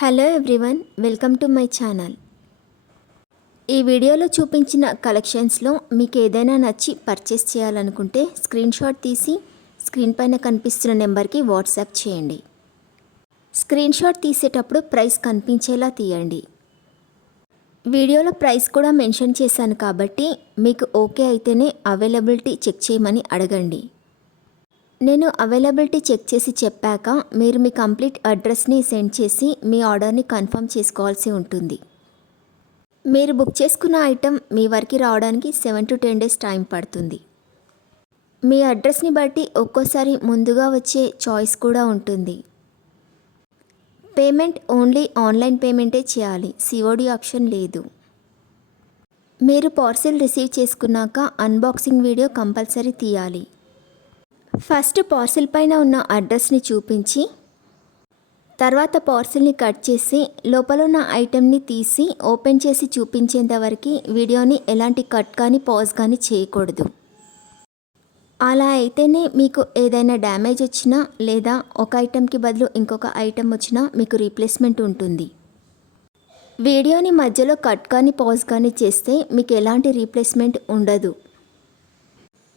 Hello everyone, welcome to my channel. ఈ వీడియోలో చూపించిన కలెక్షన్స్లో మీకు ఏదైనా నచ్చి పర్చేస్ చేయాలనుకుంటే స్క్రీన్ షాట్ తీసి స్క్రీన్ పైన కనిపిస్తున్న నెంబర్కి వాట్సాప్ చేయండి. స్క్రీన్ షాట్ తీసేటప్పుడు ప్రైస్ కనిపించేలా తీయండి. వీడియోలో ప్రైస్ కూడా మెన్షన్ చేశాను కాబట్టి మీకు ఓకే అయితేనే అవైలబిలిటీ చెక్ చేయమని అడగండి. నేను అవైలబిలిటీ చెక్ చేసి చెప్పాక మీరు మీ కంప్లీట్ అడ్రస్ని సెండ్ చేసి మీ ఆర్డర్ని కన్ఫర్మ్ చేసుకోవాల్సి ఉంటుంది. మీరు బుక్ చేసుకున్న ఐటెం మీ వరకు రావడానికి 7 to 10 days టైం పడుతుంది. మీ అడ్రస్ని బట్టి ఒక్కోసారి ముందుగా వచ్చే చాయిస్ కూడా ఉంటుంది. పేమెంట్ ఓన్లీ ఆన్లైన్ పేమెంటే చేయాలి, సిఓడి ఆప్షన్ లేదు. మీరు పార్సిల్ రిసీవ్ చేసుకున్నాక అన్బాక్సింగ్ వీడియో కంపల్సరీ తీయాలి. ఫస్ట్ పార్సిల్ పైన ఉన్న అడ్రస్ని చూపించి తర్వాత పార్సిల్ని కట్ చేసి లోపల ఉన్న ఐటెంని తీసి ఓపెన్ చేసి చూపించేంత వరకు వీడియోని ఎలాంటి కట్ కానీ పాజ్ కానీ చేయకూడదు. అలా అయితేనే మీకు ఏదైనా డ్యామేజ్ వచ్చినా లేదా ఒక ఐటెంకి బదులు ఇంకొక ఐటెం వచ్చినా మీకు రీప్లేస్మెంట్ ఉంటుంది. వీడియోని మధ్యలో కట్ కానీ పాజ్ కానీ చేస్తే మీకు ఎలాంటి రీప్లేస్మెంట్ ఉండదు.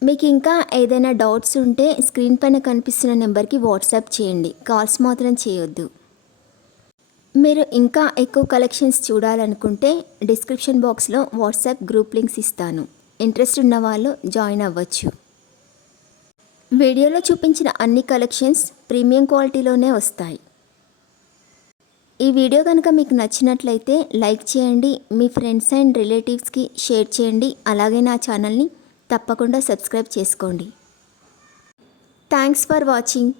మీకు ఇంకా ఏదైనా డౌట్స్ ఉంటే స్క్రీన్ పైన కనిపిస్తున్న నెంబర్కి వాట్సాప్ చేయండి, కాల్స్ మాత్రం చేయొద్దు. మీరు ఇంకా ఎక్కువ కలెక్షన్స్ చూడాలనుకుంటే డిస్క్రిప్షన్ బాక్స్లో వాట్సాప్ గ్రూప్ లింక్స్ ఇస్తాను, ఇంట్రెస్ట్ ఉన్న వాళ్ళు జాయిన్ అవ్వచ్చు. వీడియోలో చూపించిన అన్ని కలెక్షన్స్ ప్రీమియం క్వాలిటీలోనే వస్తాయి. ఈ వీడియో కనుక మీకు నచ్చినట్లయితే లైక్ చేయండి, మీ ఫ్రెండ్స్ అండ్ రిలేటివ్స్కి షేర్ చేయండి. అలాగే నా ఛానల్ని తప్పకుండా సబ్స్క్రైబ్ చేసుకోండి. Thanks for watching.